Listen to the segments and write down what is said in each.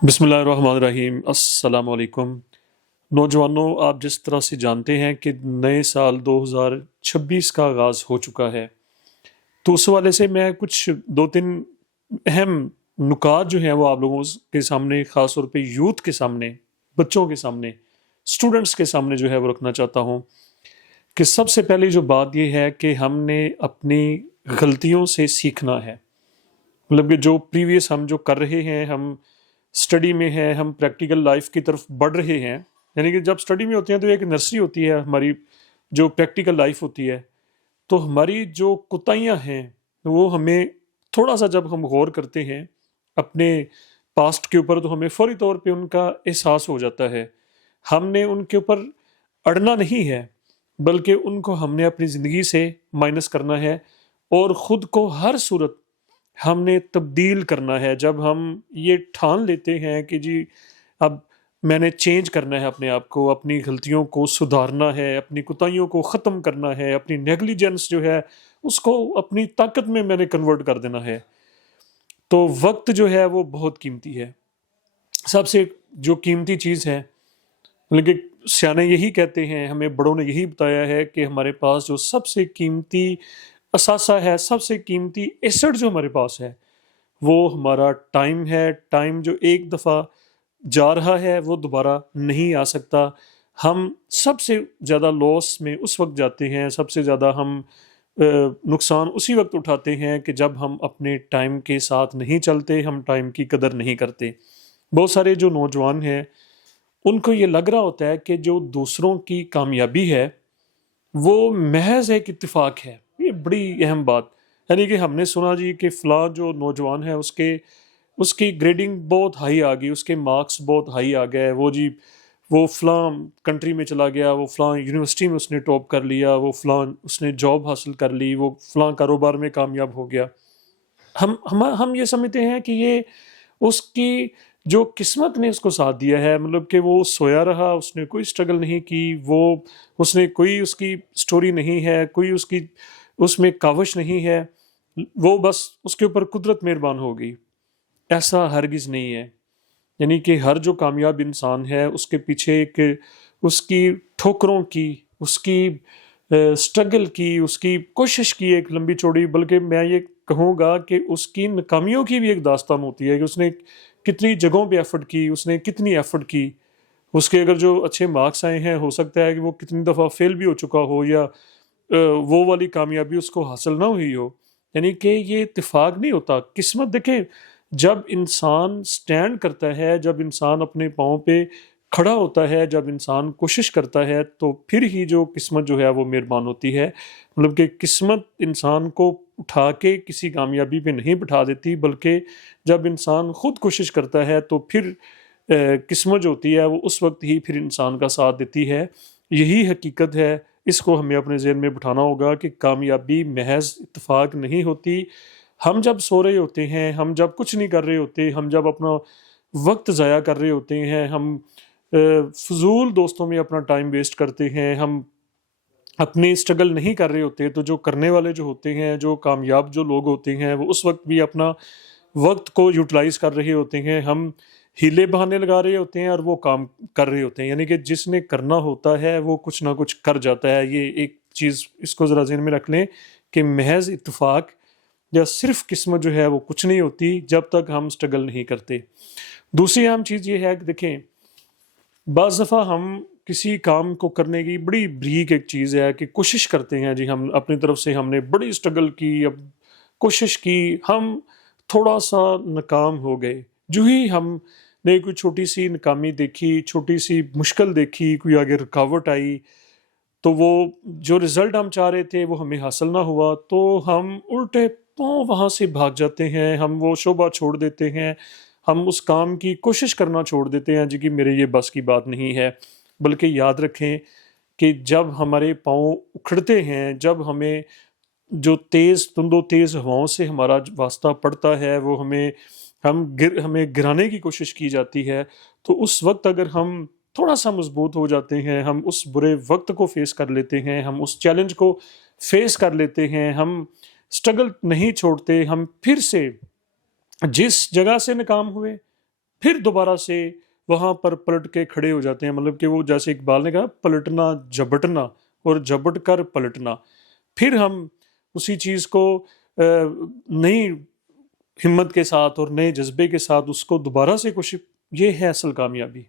बिस्मिल्लाहिर्रहमानिर्रहीम। अस्सलाम वालेकुम। नौजवानों, आप जिस तरह से जानते हैं कि नए साल 2026 का आगाज़ हो चुका है, तो उस हवाले से मैं कुछ 2-3 अहम नुकात जो हैं वो आप लोगों के सामने, ख़ास तौर पे यूथ के सामने, बच्चों के सामने, स्टूडेंट्स के सामने जो है वो रखना चाहता हूँ। कि सबसे पहली जो बात ये है कि हमने अपनी गलतियों से सीखना है। मतलब कि जो प्रीवियस हम जो कर रहे हैं, हम स्टडी में हैं, हम प्रैक्टिकल लाइफ की तरफ बढ़ रहे हैं। यानी कि जब स्टडी में होते हैं तो एक नर्सरी होती है हमारी, जो प्रैक्टिकल लाइफ होती है। तो हमारी जो कोताहियाँ हैं वो हमें थोड़ा सा, जब हम गौर करते हैं अपने पास्ट के ऊपर, तो हमें फौरी तौर पे उनका एहसास हो जाता है। हमने उनके ऊपर अड़ना नहीं है, बल्कि उनको हमने अपनी ज़िंदगी से माइनस करना है और ख़ुद को हर सूरत हमने तब्दील करना है। जब हम ये ठान लेते हैं कि जी अब मैंने चेंज करना है अपने आप को, अपनी गलतियों को सुधारना है, अपनी कोताहियों को ख़त्म करना है, अपनी नेग्लिजेंस जो है उसको अपनी ताकत में मैंने कन्वर्ट कर देना है, तो वक्त जो है वो बहुत कीमती है। सबसे जो कीमती चीज़ है, मतलब कि सियाने यही कहते हैं, हमें बड़ों ने यही बताया है कि हमारे पास जो सबसे कीमती असासा है, सबसे कीमती एसेट जो हमारे पास है, वो हमारा टाइम है। टाइम जो एक दफ़ा जा रहा है वो दोबारा नहीं आ सकता। हम सबसे ज़्यादा लॉस में उस वक्त जाते हैं, सबसे ज़्यादा हम नुकसान उसी वक्त उठाते हैं कि जब हम अपने टाइम के साथ नहीं चलते, हम टाइम की कदर नहीं करते। बहुत सारे जो नौजवान हैं उनको ये लग रहा होता है कि जो दूसरों की कामयाबी है वो महज एक इत्तेफाक है। ये बड़ी अहम बात, यानी कि हमने सुना जी कि फ़लाँ जो नौजवान है उसके उसकी ग्रेडिंग बहुत हाई आ गई, उसके मार्क्स बहुत हाई आ गए, वो जी वो फ़लाँ कंट्री में चला गया, वो फ़लाँ यूनिवर्सिटी में उसने टॉप कर लिया, वो फ़लाँ उसने जॉब हासिल कर ली, वो फ़लाँ कारोबार में कामयाब हो गया। हम ये समझते हैं कि ये उसकी जो किस्मत ने उसको साथ दिया है, मतलब कि वो सोया रहा, उसने कोई स्ट्रगल नहीं की, वो उसने कोई उसकी स्टोरी नहीं है, कोई उसकी उसमें काविश नहीं है, वो बस उसके ऊपर कुदरत मेहरबान हो गई। ऐसा हरगिज़ नहीं है। यानी कि हर जो कामयाब इंसान है उसके पीछे एक उसकी ठोकरों की, उसकी स्ट्रगल की, उसकी कोशिश की एक लंबी चौड़ी, बल्कि मैं ये कहूँगा कि उसकी नाकामियों की भी एक दास्तान होती है कि उसने कितनी जगहों पे एफर्ट की, उसने कितनी एफर्ट की। उसके अगर जो अच्छे मार्क्स आए हैं, हो सकता है कि वो कितनी दफ़ा फेल भी हो चुका हो, या वो वाली कामयाबी उसको हासिल ना हुई हो। यानी कि ये इत्तेफाक नहीं होता। किस्मत देखें, जब इंसान स्टैंड करता है, जब इंसान अपने पाँव पे खड़ा होता है, जब इंसान कोशिश करता है, तो फिर ही जो किस्मत जो है वो मेहरबान होती है। मतलब कि किस्मत इंसान को उठा के किसी कामयाबी पे नहीं बिठा देती, बल्कि जब इंसान खुद कोशिश करता है तो फिर किस्मत जो होती है वो उस वक्त ही फिर इंसान का साथ देती है। यही हकीकत है, इसको हमें अपने ज़हन में बिठाना होगा कि कामयाबी महज इत्तेफाक नहीं होती। हम जब सो रहे होते हैं, हम जब कुछ नहीं कर रहे होते, हम जब अपना वक्त ज़ाया कर रहे होते हैं, हम फ़ुज़ूल दोस्तों में अपना टाइम वेस्ट करते हैं, हम अपनी स्ट्रगल नहीं कर रहे होते, तो जो करने वाले जो होते हैं, जो कामयाब जो लोग होते हैं, वो उस वक्त भी अपना वक्त को यूटिलाइज कर रहे होते हैं। हम हीले बहाने लगा रहे होते हैं और वो काम कर रहे होते हैं। यानी कि जिसने करना होता है वो कुछ ना कुछ कर जाता है। ये एक चीज़ इसको ज़रा ज़हन में रख लें कि महज इत्तेफाक या सिर्फ किस्मत जो है वो कुछ नहीं होती जब तक हम स्ट्रगल नहीं करते। दूसरी अहम चीज़ ये है कि देखें, बाज़ दफ़ा हम किसी काम को करने की बड़ी बरीक एक चीज़ है कि कोशिश करते हैं जी, हम अपनी तरफ से हमने बड़ी स्ट्रगल की, अब कोशिश की, हम थोड़ा-सा नाकाम हो गए। जो ही हमने कोई छोटी-सी नाकामी देखी, छोटी-सी मुश्किल देखी, कोई आगे रुकावट आई, तो वो जो रिज़ल्ट हम चाह रहे थे वो हमें हासिल ना हुआ, तो हम उल्टे पाँव वहाँ से भाग जाते हैं, हम वो शोबा छोड़ देते हैं, हम उस काम की कोशिश करना छोड़ देते हैं जी कि मेरे ये बस की बात नहीं है। बल्कि याद रखें कि जब हमारे पाँव उखड़ते हैं, जब हमें जो तंदो तेज़ हवाओं से हमारा वास्ता पड़ता है, वो हमें गिराने की कोशिश की जाती है, तो उस वक़्त अगर हम थोड़ा-सा मज़बूत हो जाते हैं, हम उस बुरे वक़्त को फ़ेस कर लेते हैं, हम उस चैलेंज को फ़ेस कर लेते हैं, हम स्ट्रगल नहीं छोड़ते, हम फिर से जिस जगह से नाकाम हुए, پھر دوبارہ سے وہاں پر پلٹ کے کھڑے ہو جاتے ہیں، مطلب کہ وہ جیسے اقبال نے کہا پلٹنا جھپٹنا اور جھپٹ کر پلٹنا، پھر ہم اسی چیز کو نئی ہمت کے ساتھ اور نئے جذبے کے ساتھ اس کو دوبارہ سے کوشش، یہ ہے اصل کامیابی۔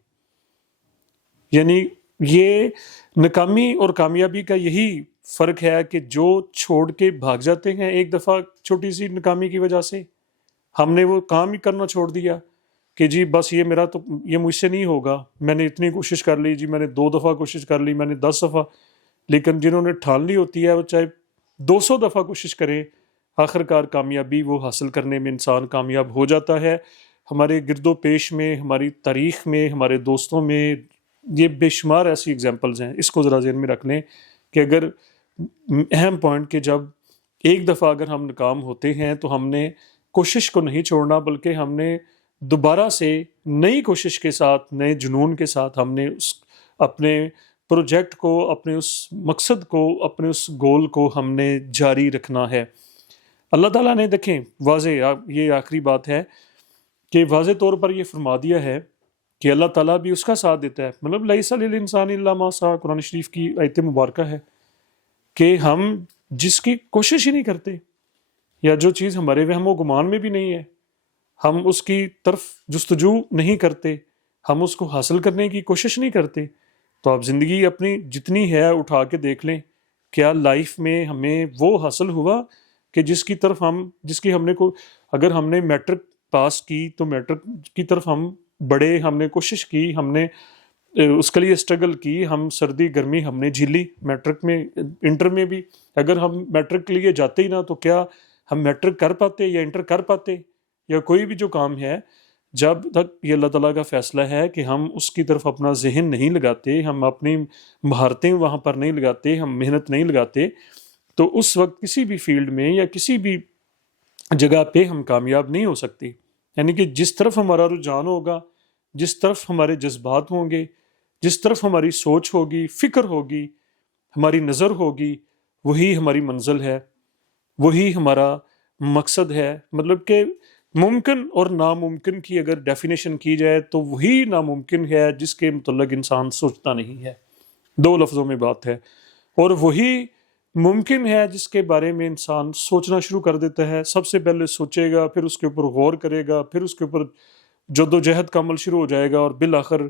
یعنی یہ ناکامی اور کامیابی کا یہی فرق ہے کہ جو چھوڑ کے بھاگ جاتے ہیں ایک دفعہ چھوٹی سی ناکامی کی وجہ سے، ہم نے وہ کام ہی کرنا چھوڑ دیا کہ جی بس یہ میرا تو یہ مجھ سے نہیں ہوگا، میں نے اتنی کوشش کر لی، جی میں نے 2 دفعہ کوشش کر لی، میں نے 10 دفعہ، لیکن جنہوں نے ٹھان لی ہوتی ہے وہ چاہے 200 دفعہ کوشش کریں، آخر کار کامیابی وہ حاصل کرنے میں انسان کامیاب ہو جاتا ہے۔ ہمارے گرد و پیش میں، ہماری تاریخ میں، ہمارے دوستوں میں یہ بے شمار ایسی اگزامپلز ہیں۔ اس کو ذرا ذہن میں رکھ لیں کہ اگر اہم پوائنٹ کہ جب ایک دفعہ اگر ہم ناکام ہوتے ہیں تو ہم نے کوشش کو نہیں چھوڑنا، بلکہ ہم نے دوبارہ سے نئی کوشش کے ساتھ، نئے جنون کے ساتھ ہم نے اپنے پروجیکٹ کو، اپنے اس مقصد کو، اپنے اس گول کو ہم نے جاری رکھنا ہے۔ اللہ تعالیٰ نے دیکھیں واضح، یہ آخری بات ہے کہ واضح طور پر یہ فرما دیا ہے کہ اللہ تعالیٰ بھی اس کا ساتھ دیتا ہے، مطلب لیس للانسان الا ما سعی، قرآن شریف کی آیت مبارکہ ہے کہ ہم جس کی کوشش ہی نہیں کرتے، یا جو چیز ہمارے وہم و گمان میں بھی نہیں ہے، ہم اس کی طرف جستجو نہیں کرتے، ہم اس کو حاصل کرنے کی کوشش نہیں کرتے، تو آپ زندگی اپنی جتنی ہے اٹھا کے دیکھ لیں، کیا لائف میں ہمیں وہ حاصل ہوا کہ جس کی ہم نے اگر ہم نے میٹرک پاس کی تو میٹرک کی طرف ہم بڑے، ہم نے کوشش کی، ہم نے اس کے لیے اسٹرگل کی، ہم سردی گرمی ہم نے جھیلی، میٹرک میں انٹر میں بھی اگر ہم میٹرک کے لیے جاتے ہی نہ تو کیا ہم میٹرک کر پاتے یا انٹر کر پاتے، یا کوئی بھی جو کام ہے جب تک یہ اللہ تعالیٰ کا فیصلہ ہے کہ ہم اس کی طرف اپنا ذہن نہیں لگاتے، ہم اپنی مہارتیں وہاں پر نہیں لگاتے، ہم محنت نہیں لگاتے، تو اس وقت کسی بھی فیلڈ میں یا کسی بھی جگہ پہ ہم کامیاب نہیں ہو سکتے۔ یعنی کہ جس طرف ہمارا رجحان ہوگا، جس طرف ہمارے جذبات ہوں گے، جس طرف ہماری سوچ ہوگی، فکر ہوگی، ہماری نظر ہوگی، وہی ہماری منزل ہے، وہی ہمارا مقصد ہے۔ مطلب کہ ممکن اور ناممکن کی اگر ڈیفینیشن کی جائے تو وہی ناممکن ہے جس کے متعلق انسان سوچتا نہیں ہے، 2 لفظوں میں بات ہے، اور وہی ممکن ہے جس کے بارے میں انسان سوچنا شروع کر دیتا ہے، سب سے پہلے سوچے گا، پھر اس کے اوپر غور کرے گا، پھر اس کے اوپر جد و جہد کا عمل شروع ہو جائے گا، اور بالآخر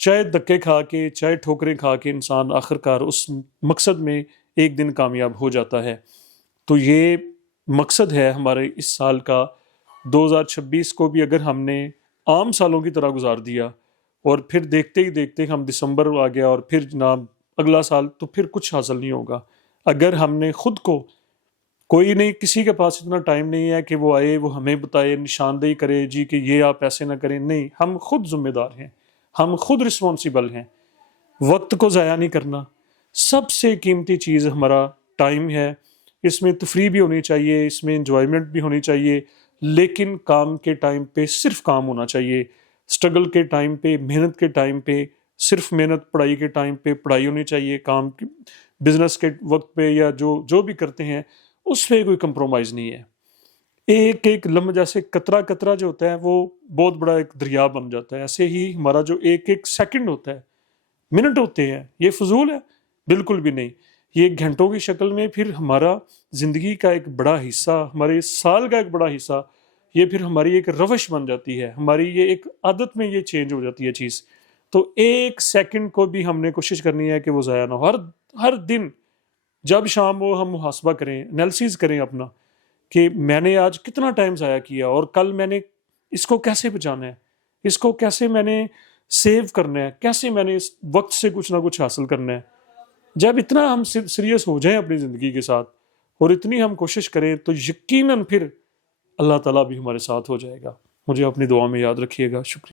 چاہے دھکے کھا کے، چاہے ٹھوکریں کھا کے، انسان آخر کار اس مقصد میں ایک دن کامیاب ہو جاتا ہے۔ تو یہ مقصد ہے ہمارے اس سال کا، 2026 کو بھی اگر ہم نے عام سالوں کی طرح گزار دیا اور پھر دیکھتے ہی دیکھتے ہم دسمبر آ گیا اور پھر جناب اگلا سال، تو پھر کچھ حاصل نہیں ہوگا اگر ہم نے خود کو، کوئی نہیں، کسی کے پاس اتنا ٹائم نہیں ہے کہ وہ آئے، وہ ہمیں بتائے، نشاندہی کرے جی کہ یہ آپ ایسے نہ کریں، نہیں، ہم خود ذمہ دار ہیں، ہم خود رسپانسیبل ہیں۔ وقت کو ضائع نہیں کرنا، سب سے قیمتی چیز ہمارا ٹائم ہے، اس میں تفریح بھی ہونی چاہیے، اس میں انجوائمنٹ بھی ہونی چاہیے، لیکن کام کے ٹائم پہ صرف کام ہونا چاہیے، اسٹرگل کے ٹائم پہ، محنت کے ٹائم پہ صرف محنت، پڑھائی کے ٹائم پہ پڑھائی ہونی چاہیے، کام بزنس کے وقت پہ یا جو بھی کرتے ہیں اس پہ کوئی کمپرومائز نہیں ہے۔ ایک ایک لمحہ، جیسے قطرہ قطرہ جو ہوتا ہے وہ بہت بڑا ایک دریا بن جاتا ہے، ایسے ہی ہمارا جو ایک ایک سیکنڈ ہوتا ہے، منٹ ہوتے ہیں، یہ فضول ہے؟ بالکل بھی نہیں، یہ گھنٹوں کی شکل میں پھر ہمارا زندگی کا ایک بڑا حصہ، ہمارے سال کا ایک بڑا حصہ، یہ پھر ہماری ایک روش بن جاتی ہے، ہماری یہ ایک عادت میں یہ چینج ہو جاتی ہے چیز۔ تو ایک سیکنڈ کو بھی ہم نے کوشش کرنی ہے کہ وہ ضائع نہ ہو۔ ہر دن جب شام ہو ہم محاسبہ کریں، انالیسز کریں اپنا کہ میں نے آج کتنا ٹائم ضائع کیا، اور کل میں نے اس کو کیسے بچانا ہے، اس کو کیسے میں نے سیو کرنا ہے، کیسے میں نے اس وقت سے کچھ نہ کچھ حاصل کرنا ہے۔ جب اتنا ہم سیریس ہو جائیں اپنی زندگی کے ساتھ اور اتنی ہم کوشش کریں تو یقیناً پھر اللہ تعالیٰ بھی ہمارے ساتھ ہو جائے گا۔ مجھے اپنی دعا میں یاد رکھیے گا۔ شکریہ۔